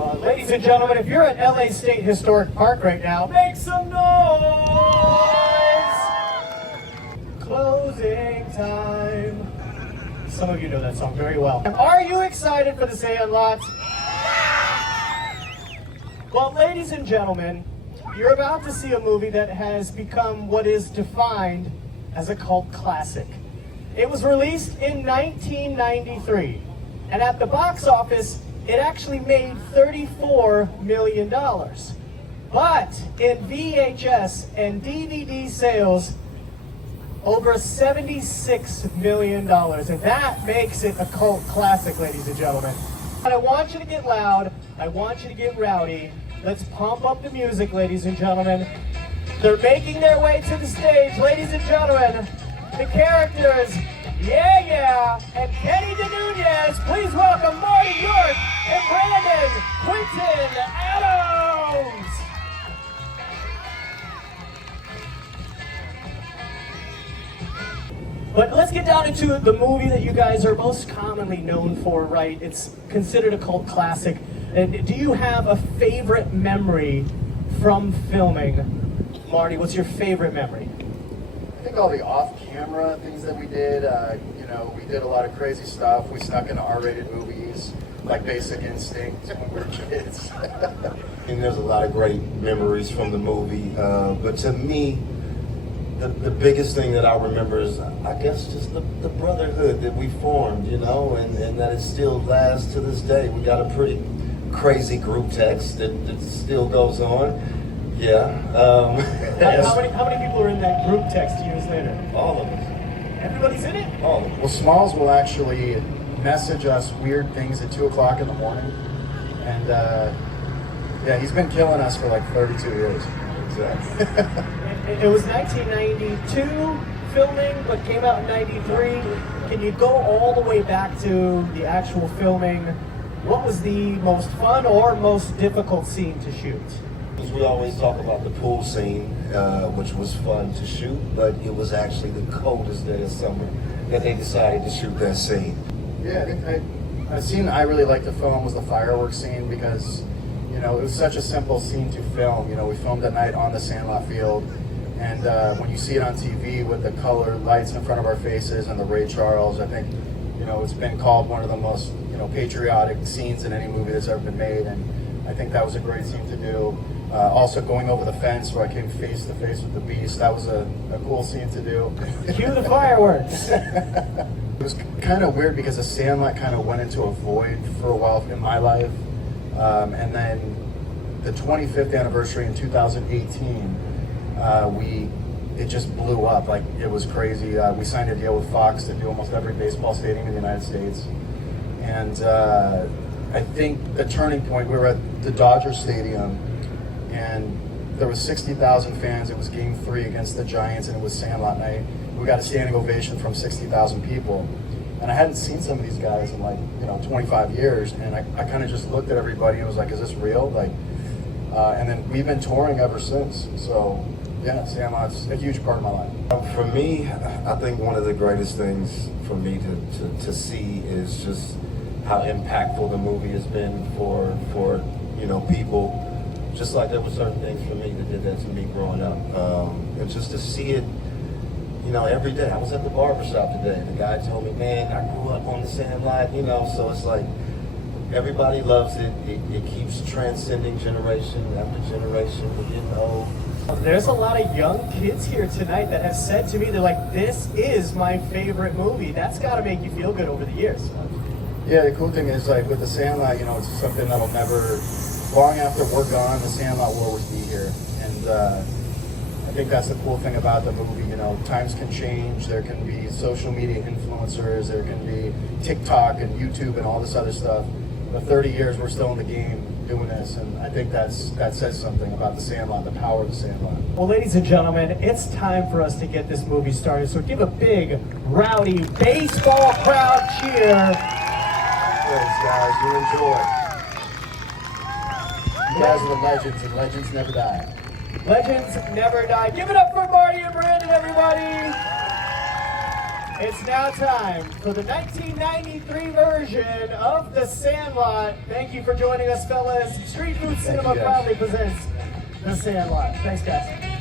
Ladies and gentlemen, if you're at LA State Historic Park right now, make some noise! Closing time. Some of you know that song very well. Are you excited for the Sandlot? Well, ladies and gentlemen, you're about to see a movie that has become what is defined as a cult classic. It was released in 1993, and at the box office, it actually made $34 million. But in VHS and DVD sales, over $76 million. And that makes it a cult classic, ladies and gentlemen. And I want you to get loud. I want you to get rowdy. Let's pump up the music, ladies and gentlemen. They're making their way to the stage. Ladies and gentlemen, the characters, and Kenny DeNunez. Please welcome Marty York and Brandon Quinton Adams. But let's get down into the movie that you guys are most commonly known for, right? It's considered a cult classic. And do you have a favorite memory from filming? Marty, what's your favorite memory? I think all the off-camera things that we did, we did a lot of crazy stuff. We snuck into R-rated movies, like Basic Instinct when we were kids. And there's a lot of great memories from the movie. But to me, the biggest thing that I remember is, I guess, just the brotherhood that we formed, and that it still lasts to this day. We got a pretty crazy group text that still goes on. Yeah. How many people are in that group text years later? All of us. Everybody's in it? All of us. Well, Smalls will actually message us weird things at 2 o'clock in the morning. And he's been killing us for like 32 years. Exactly. It was 1992 filming, but came out in 93. Can you go all the way back to the actual filming? What was the most fun or most difficult scene to shoot? We always talk about the pool scene, which was fun to shoot, but it was actually the coldest day of summer that they decided to shoot that scene. Yeah, a scene I really liked to film was the fireworks scene because, it was such a simple scene to film. We filmed at night on the Sandlot field, and when you see it on TV with the color lights in front of our faces and the Ray Charles, I think, it's been called one of the most, patriotic scenes in any movie that's ever been made, and I think that was a great scene to do. Also going over the fence where I came face to face with the beast, that was a cool scene to do. Cue the fireworks. It was kind of weird because the Sandlot kind of went into a void for a while in my life. And then the 25th anniversary in 2018, it just blew up. Like, it was crazy. We signed a deal with Fox to do almost every baseball stadium in the United States. And I think the turning point, we were at the Dodger Stadium, and there was 60,000 fans. It was Game 3 against the Giants, and it was Sandlot night. We got a standing ovation from 60,000 people. And I hadn't seen some of these guys in 25 years, and I kind of just looked at everybody and was like, is this real? And then we've been touring ever since. So yeah, Sandlot's a huge part of my life. For me, I think one of the greatest things for me to see is just how impactful the movie has been for people. Just like there were certain things for me that did that to me growing up. And just to see it, every day. I was at the barbershop today. The guy told me, man, I grew up on the Sandlot, so it's like everybody loves it. It keeps transcending generation after generation. We're getting old. There's a lot of young kids here tonight that have said to me, they're like, this is my favorite movie. That's got to make you feel good over the years. Yeah, the cool thing is, with the Sandlot, it's something that'll never, long after we're gone, the Sandlot will always be here. And I think that's the cool thing about the movie. Times can change. There can be social media influencers. There can be TikTok and YouTube and all this other stuff. But 30 years, we're still in the game doing this, and I think that says something about the Sandlot, the power of the Sandlot. Well, ladies and gentlemen, it's time for us to get this movie started. So give a big, rowdy baseball crowd cheer. Thanks, guys. You enjoy. You guys are the legends, and legends never die. Legends never die. Give it up for Marty and Brandon, everybody. It's now time for the 1993 version of The Sandlot. Thank you for joining us, fellas. Street Food Cinema guys. proudly presents The Sandlot. Thanks, guys.